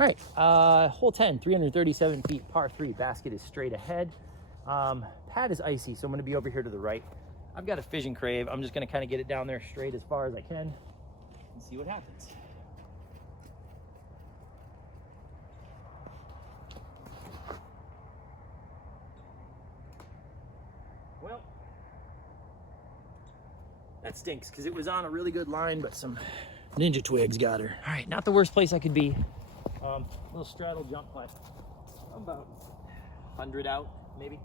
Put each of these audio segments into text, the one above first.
All right, hole 10, 337 feet, par 3. Basket is straight ahead. Pad is icy, so I'm gonna be over here to the right. I've got a fission crave. I'm just gonna kind of get it down there straight as far as I can and see what happens. Well, that stinks because it was on a really good line, but some ninja twigs got her. All right, not the worst place I could be. Little straddle jump putt. I'm about 100 out, maybe.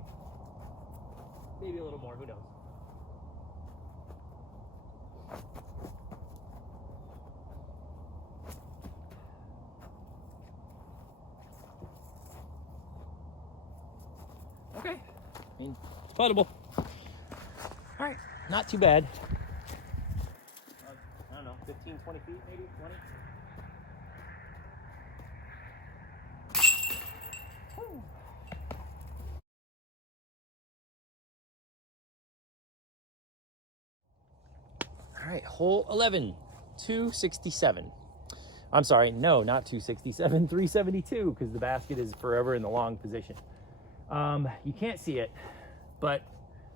Maybe a little more, who knows. Okay, I mean, it's puttable. All right, not too bad. I don't know, 15, 20 feet, maybe 20. Woo. All right, hole 11, 267. I'm sorry, no, not 267, 372, because the basket is forever in the long position. You can't see it, but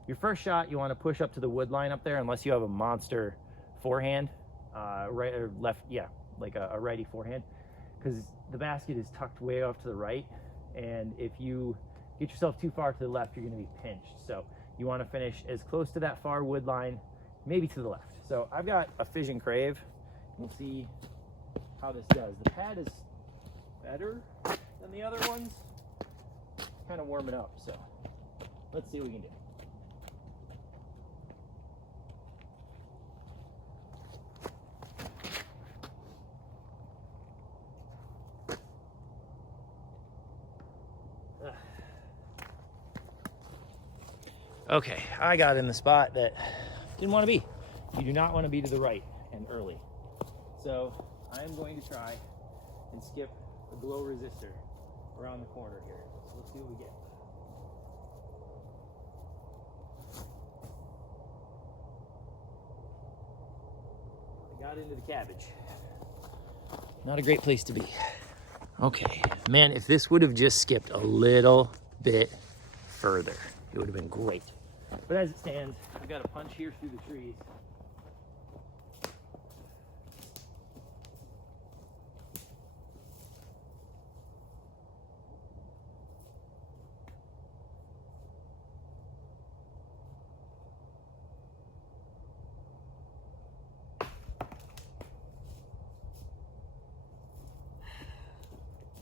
your first shot, you want to push up to the wood line up there, unless you have a monster forehand, right or left, yeah, like a righty forehand, because the basket is tucked way off to the right, and if you get yourself too far to the left, you're going to be pinched. So you want to finish as close to that far wood line, maybe to the left. So I've got a fission crave. We'll see how this does. The pad is better than the other ones. Kind of warming up, so let's see what we can do. Okay, I got in the spot that didn't want to be. You do not want to be to the right and early. So I am going to try and skip the glow resistor around the corner here. So let's see what we get. I got into the cabbage. Not a great place to be. Okay, man, if this would have just skipped a little bit further, it would have been great. But as it stands, I've got a punch here through the trees.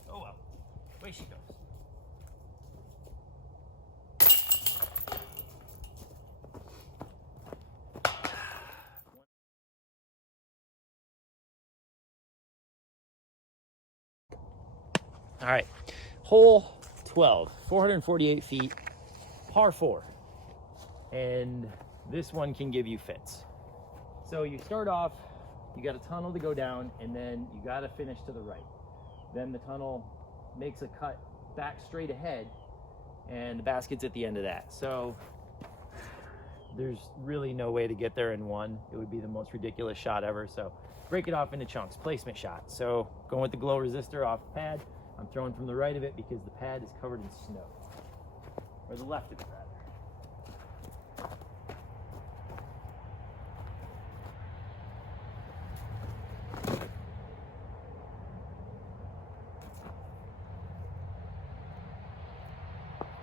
Oh well, away she goes. All right, hole 12, 448 feet, par 4. And this one can give you fits. So you start off, you got a tunnel to go down, and then you got to finish to the right. Then the tunnel makes a cut back straight ahead, and the basket's at the end of that. So there's really no way to get there in one. It would be the most ridiculous shot ever. So break it off into chunks, placement shot. So going with the glow resistor off the pad. I'm throwing from the right of it because the pad is covered in snow. Or the left of it, rather.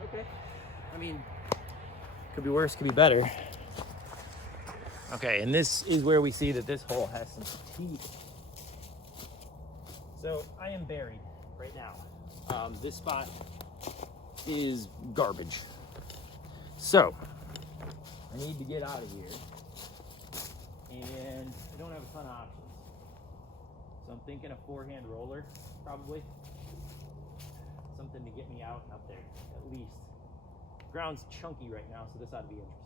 Okay. I mean, could be worse, could be better. Okay, and this is where we see that this hole has some teeth. So I am buried right now. This spot is garbage. So I need to get out of here, and I don't have a ton of options. So I'm thinking a forehand roller, probably. Something to get me out and up there, at least. Ground's chunky right now, so this ought to be interesting.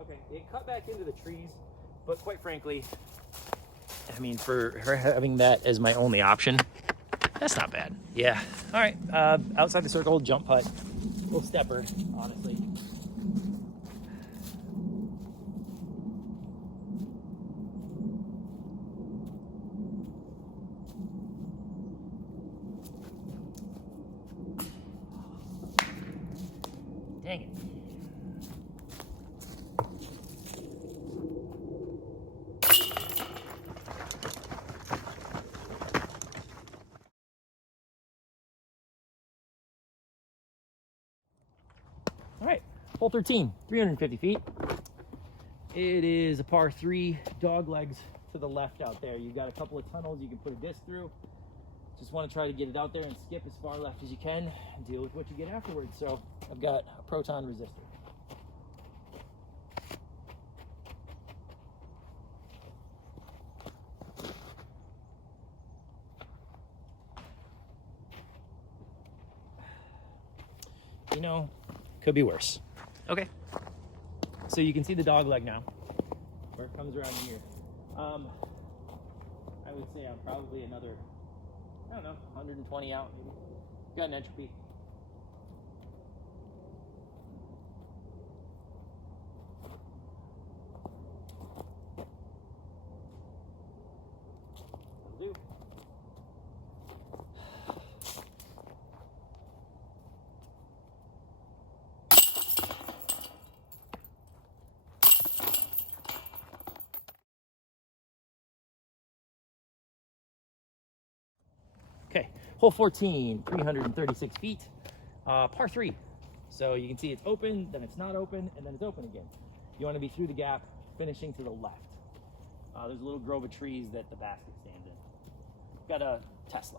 Okay, it cut back into the trees, but quite frankly, I mean, for her having that as my only option, that's not bad. Yeah. All right. Outside the circle, jump putt. Little stepper, honestly. Dang it. All right, hole 13, 350 feet. It is a par 3, dog legs to the left out there. You've got a couple of tunnels you can put a disc through. Just want to try to get it out there and skip as far left as you can and deal with what you get afterwards. So I've got a proton resistor. You know, could be worse. Okay. So you can see the dog leg now, where it comes around here. I would say I'm probably another, I don't know, 120 out maybe. Got an entropy. That'll do. Okay, hole 14, 336 feet, par 3. So you can see it's open, then it's not open, and then it's open again. You want to be through the gap, finishing to the left. There's a little grove of trees that the basket stands in. Got a Tesla.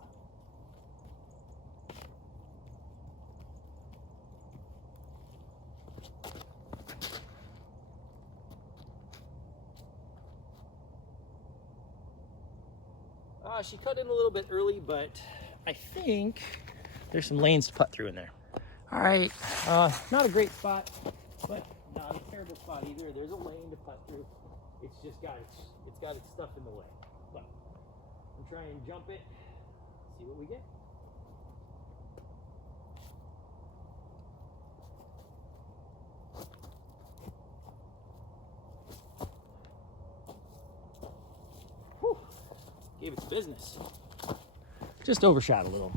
She cut in a little bit early, but I think there's some lanes to putt through in there. All right, not a great spot, but not a terrible spot either. There's a lane to putt through. It's just got its stuff in the way. But I'm trying to jump it, see what we get. Whew. Gave its business. Just overshot a little.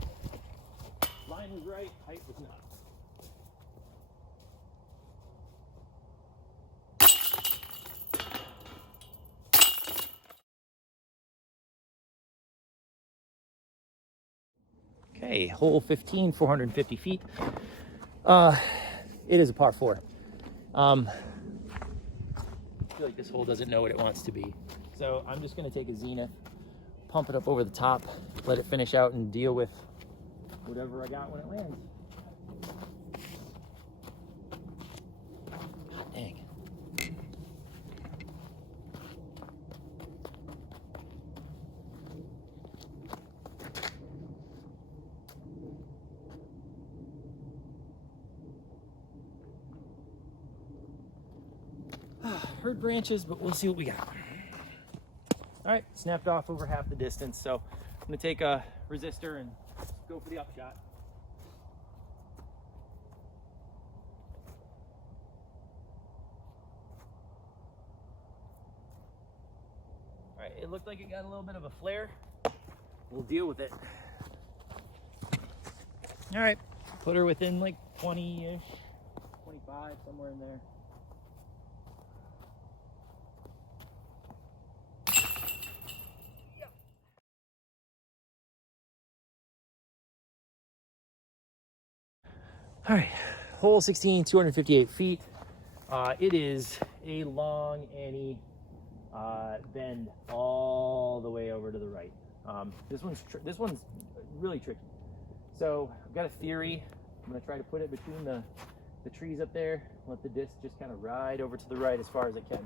Line was right, height was not. Okay, hole 15, 450 feet. It is a par 4. I feel like this hole doesn't know what it wants to be. So I'm just gonna take a zenith, pump it up over the top, let it finish out and deal with whatever I got when it lands. Dang. Heard branches, but we'll see what we got. All right, snapped off over half the distance, so I'm gonna take a resistor and go for the upshot. All right, it looked like it got a little bit of a flare. We'll deal with it. All right, put her within like 20-ish, 25, somewhere in there. All right, hole 16, 258 feet. It is a long Annie bend all the way over to the right. This one's really tricky. So I've got a theory. I'm gonna try to put it between the trees up there. Let the disc just kind of ride over to the right as far as it can.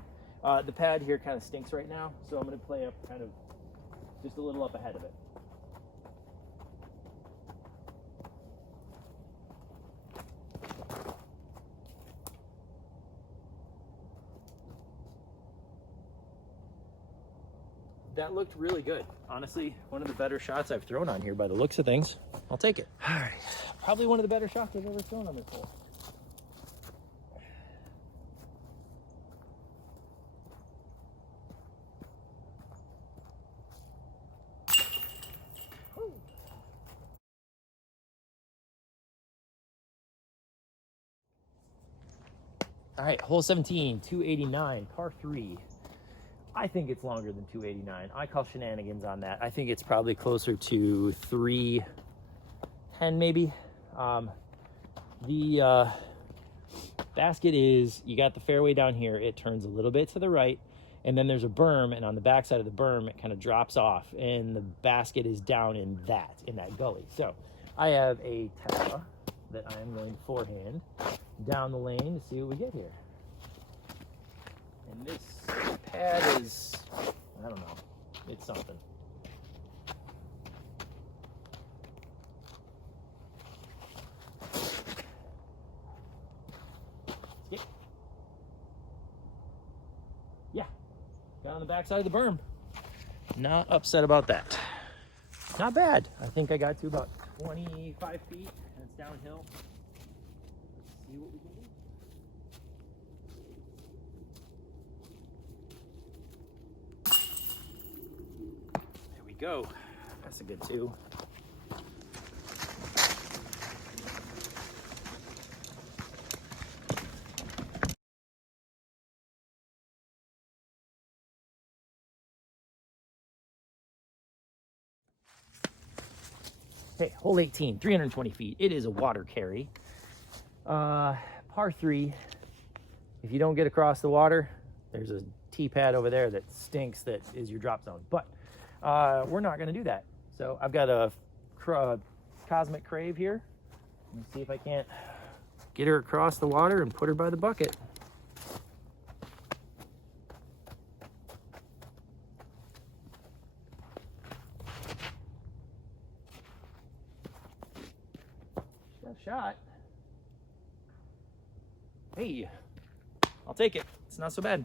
The pad here kind of stinks right now, so I'm gonna play up kind of just a little up ahead of it. That looked really good. Honestly, one of the better shots I've thrown on here by the looks of things. I'll take it. All right. Probably one of the better shots I've ever thrown on this hole. All right, hole 17, 289, par 3. I think it's longer than 289. I call shenanigans on that. I think it's probably closer to 310 maybe. The basket is, you got the fairway down here. It turns a little bit to the right, and then there's a berm, and on the backside of the berm, it kind of drops off, and the basket is down in that gully. So I have a tapper that I am going to forehand down the lane to see what we get here. And this pad is, I don't know, it's something. Yeah, got on the backside of the berm. Not upset about that. Not bad. I think I got to about 25 feet, and it's downhill. Let's see what we can do. There we go. That's a good 2. Okay, hole 18, 320 feet. It is a water carry. Par 3. If you don't get across the water, there's a tee pad over there that stinks that is your drop zone. But we're not going to do that. So I've got a Cosmic Crave here. Let's see if I can't get her across the water and put her by the bucket. Shot. Hey, I'll take it. It's not so bad.